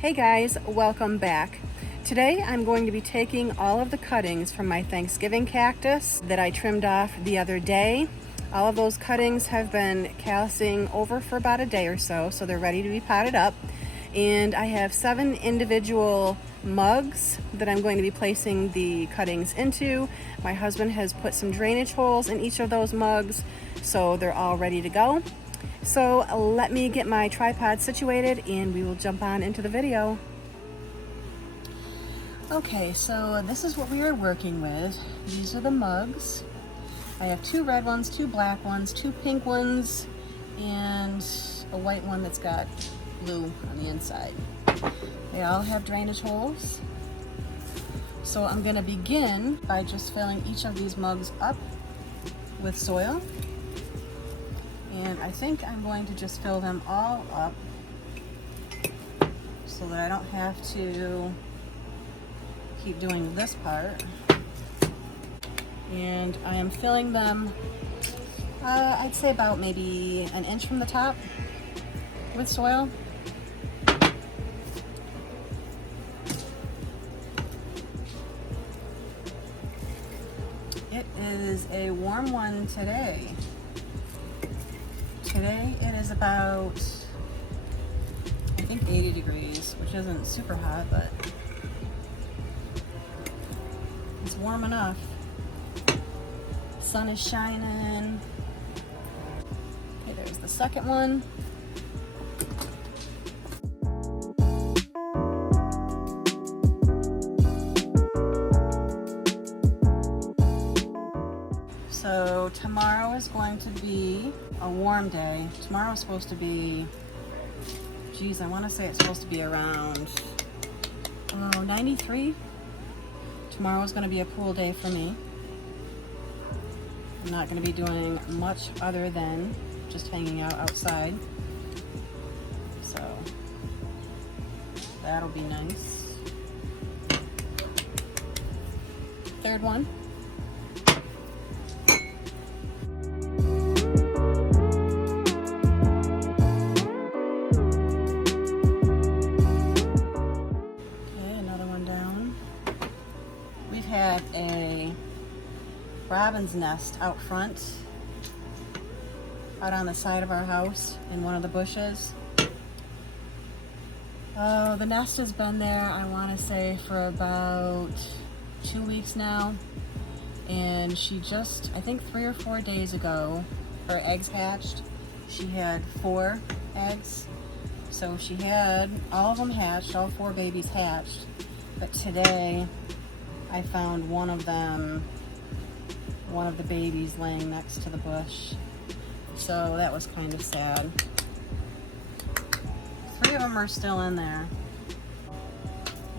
Hey guys, welcome back. Today I'm going to be taking all of the cuttings from my Thanksgiving cactus that I trimmed off the other day. All of those cuttings have been callousing over for about a day or so, so they're ready to be potted up. And I have 7 individual mugs that I'm going to be placing the cuttings into. My husband has put some drainage holes in each of those mugs, so they're all ready to go. So let me get my tripod situated and we will jump on into the video. Okay, so this is what we are working with. These are the mugs. I have 2 red ones, 2 black ones, 2 pink ones, and a white one that's got blue on the inside. They all have drainage holes. So I'm going to begin by just filling each of these mugs up with soil. And I think I'm going to just fill them all up so that I don't have to keep doing this part. And I am filling them, I'd say about maybe an inch from the top with soil. It is a warm one today. Today it is about, I think 80 degrees, which isn't super hot, but it's warm enough. Sun is shining. Okay, there's the second one. So tomorrow is going to be a warm day. Tomorrow is supposed to be, geez, I want to say it's supposed to be around 93. Tomorrow is going to be a cool day for me. I'm not going to be doing much other than just hanging out outside. So that'll be nice. Third one. Had a robin's nest out front, out on the side of our house in one of the bushes. Oh, the nest has been there, I want to say, for about 2 weeks now. And she just, I think 3 or 4 days ago, her eggs hatched. She had 4 eggs. So she had all of them hatched, all 4 babies hatched. But today, I found one of the babies laying next to the bush. So that was kind of sad. 3 of them are still in there.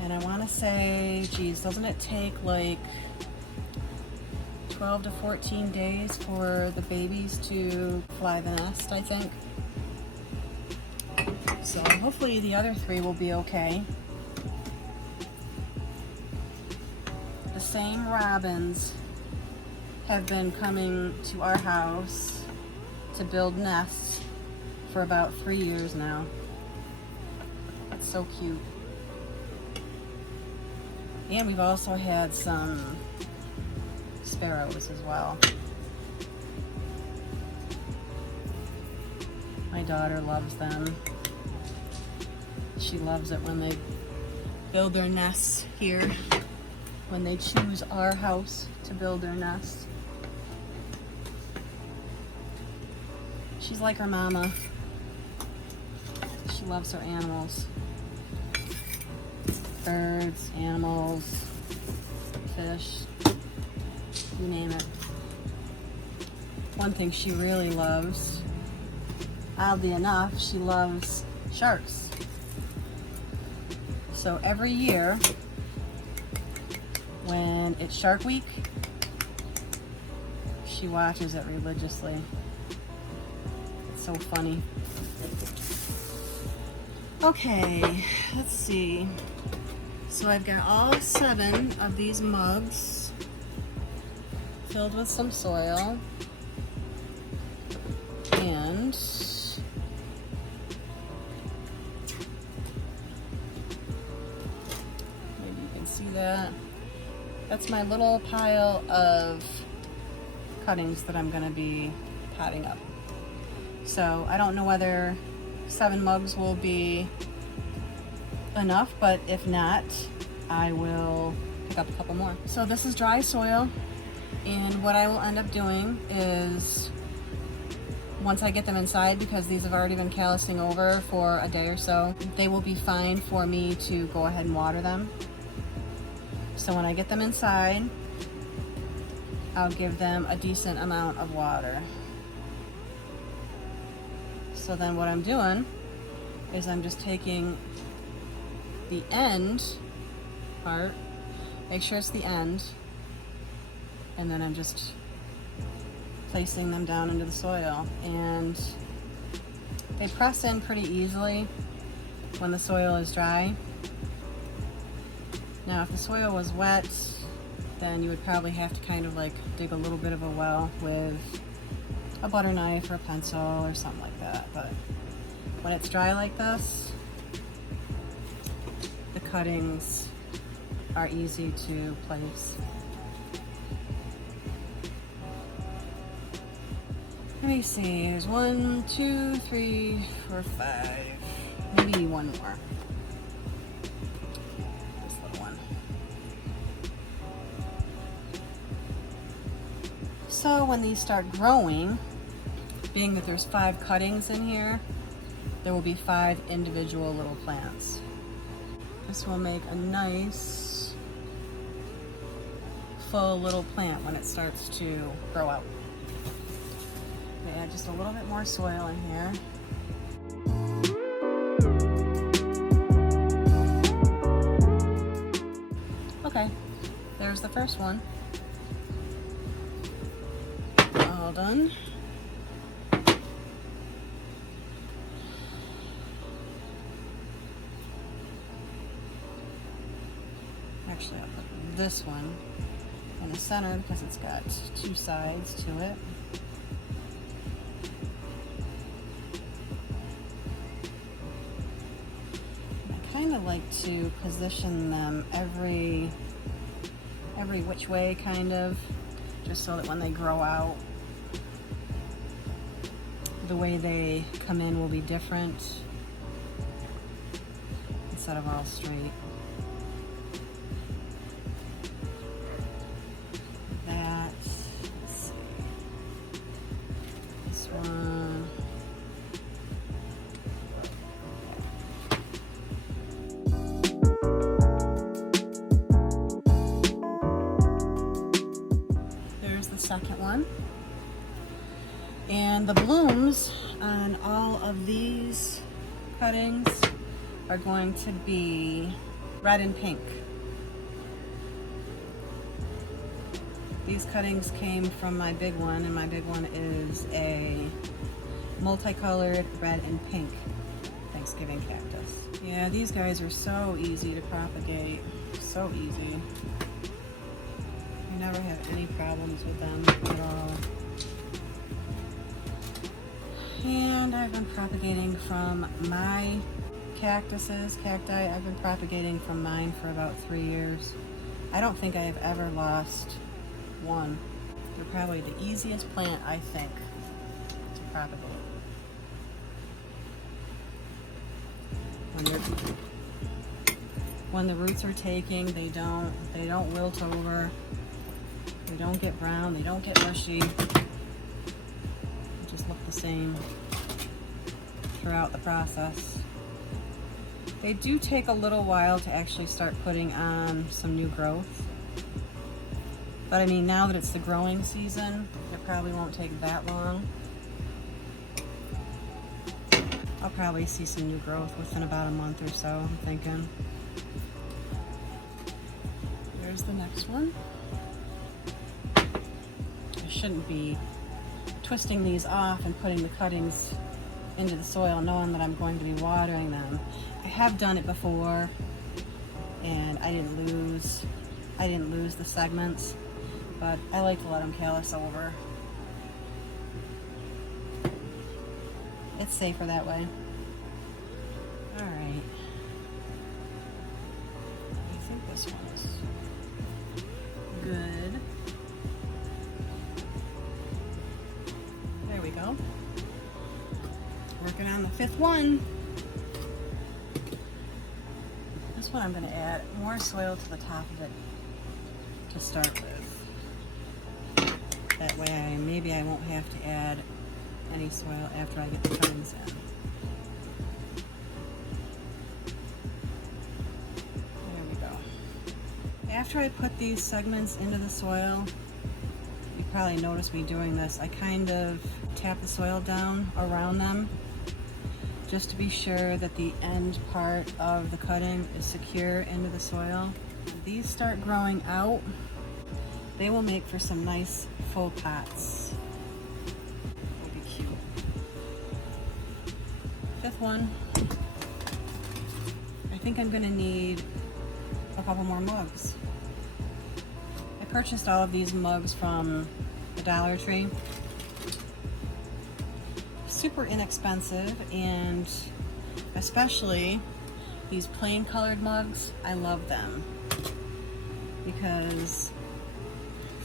And I want to say, geez, doesn't it take like 12 to 14 days for the babies to fly the nest, I think. So hopefully the other 3 will be okay. The same robins have been coming to our house to build nests for about 3 years now. That's so cute. And we've also had some sparrows as well. My daughter loves them. She loves it when they build their nests here, when they choose our house to build their nest. She's like her mama. She loves her animals. Birds, animals, fish, you name it. One thing she really loves, oddly enough, she loves sharks. So every year, when it's Shark Week, she watches it religiously. It's so funny. Okay, let's see. So I've got all 7 of these mugs filled with some soil. And that's my little pile of cuttings that I'm gonna be potting up. So I don't know whether 7 mugs will be enough, but if not, I will pick up a couple more. So this is dry soil, and what I will end up doing is, once I get them inside, because these have already been callousing over for a day or so, they will be fine for me to go ahead and water them. So when I get them inside, I'll give them a decent amount of water. So then what I'm doing is I'm just taking the end part, make sure it's the end, and then I'm just placing them down into the soil. And they press in pretty easily when the soil is dry. Now if the soil was wet, then you would probably have to kind of like dig a little bit of a well with a butter knife or a pencil or something like that. But when it's dry like this, the cuttings are easy to place. Let me see, there's 1, 2, 3, 4, 5, maybe one more. This little one. So when these start growing, being that there's 5 cuttings in here, there will be 5 individual little plants. This will make a nice full little plant when it starts to grow out. Add just a little bit more soil in here. Okay, there's the first one. All done. Actually, I'll put this one in the center because it's got 2 sides to it. I kind of like to position them every which way, kind of, just so that when they grow out, the way they come in will be different instead of all straight. Let's see. This one. There's the second one. And the blooms on all of these cuttings are going to be red and pink. These cuttings came from my big one, and my big one is a multicolored red and pink Thanksgiving cactus. Yeah, these guys are so easy to propagate, so easy. I never have any problems with them at all. And I've been propagating from my cacti, I've been propagating from mine for about 3 years. I don't think I have ever lost one. They're probably the easiest plant, I think, to propagate. When the roots are taking, they don't wilt over, they don't get brown, they don't get mushy. They just look the same throughout the process. They do take a little while to actually start putting on some new growth. But I mean, now that it's the growing season, it probably won't take that long. I'll probably see some new growth within about a month or so, I'm thinking. There's the next one. I shouldn't be twisting these off and putting the cuttings into the soil knowing that I'm going to be watering them. I have done it before, and I didn't lose the segments, but I like to let them callus over. It's safer that way. Alright. I think this one is go. Working on the 5th one. This one I'm going to add more soil to the top of it to start with. That way maybe I won't have to add any soil after I get the cuttings in. There we go. After I put these segments into the soil, you probably noticed me doing this. I kind of tap the soil down around them just to be sure that the end part of the cutting is secure into the soil. When these start growing out, they will make for some nice faux pots. It'll be cute. 5th one. I think I'm gonna need a couple more mugs. I purchased all of these mugs from the Dollar Tree. Super inexpensive, and especially these plain colored mugs, I love them because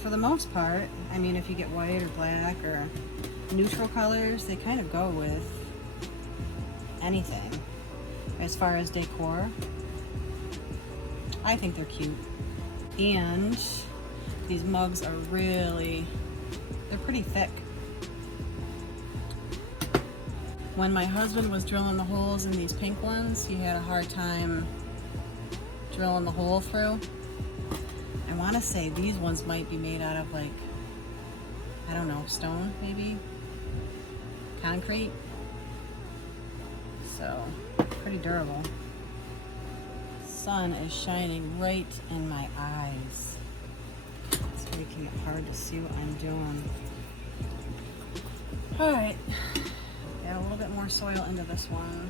for the most part, I mean, if you get white or black or neutral colors, they kind of go with anything as far as decor. I think they're cute, and these mugs are they're pretty thick. When my husband was drilling the holes in these pink ones, he had a hard time drilling the hole through. I want to say these ones might be made out of, like, I don't know, stone maybe? Concrete? So, pretty durable. Sun is shining right in my eyes. It's making it hard to see what I'm doing. Alright. Add a little bit more soil into this one.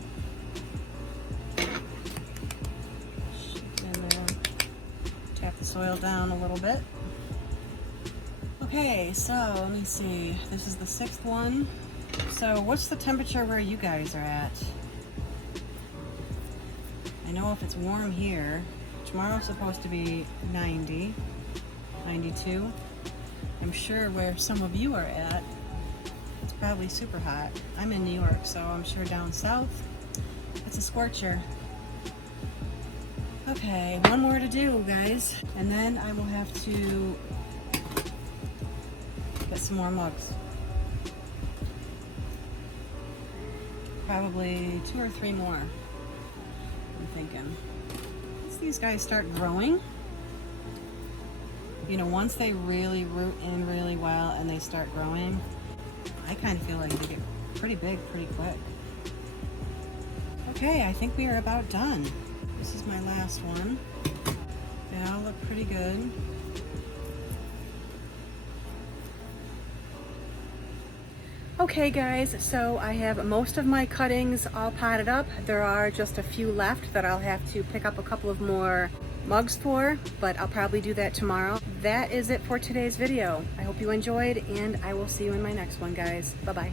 Shift in there. Tap the soil down a little bit. Okay, so let me see. This is the 6th one. So what's the temperature where you guys are at? I know if it's warm here, tomorrow's supposed to be 90, 92. I'm sure where some of you are at, it's probably super hot. I'm in New York, so I'm sure down south, it's a scorcher. Okay, one more to do, guys. And then I will have to get some more mugs. Probably 2 or 3 more, I'm thinking. Once these guys start growing, you know, once they really root in really well and they start growing, I kind of feel like they get pretty big pretty quick. Okay, I think we are about done. This is my last one. They all look pretty good. Okay guys, so I have most of my cuttings all potted up. There are just a few left that I'll have to pick up a couple of more mugs for, but I'll probably do that tomorrow. That is it for today's video. I hope you enjoyed, and I will see you in my next one, guys. Bye-bye.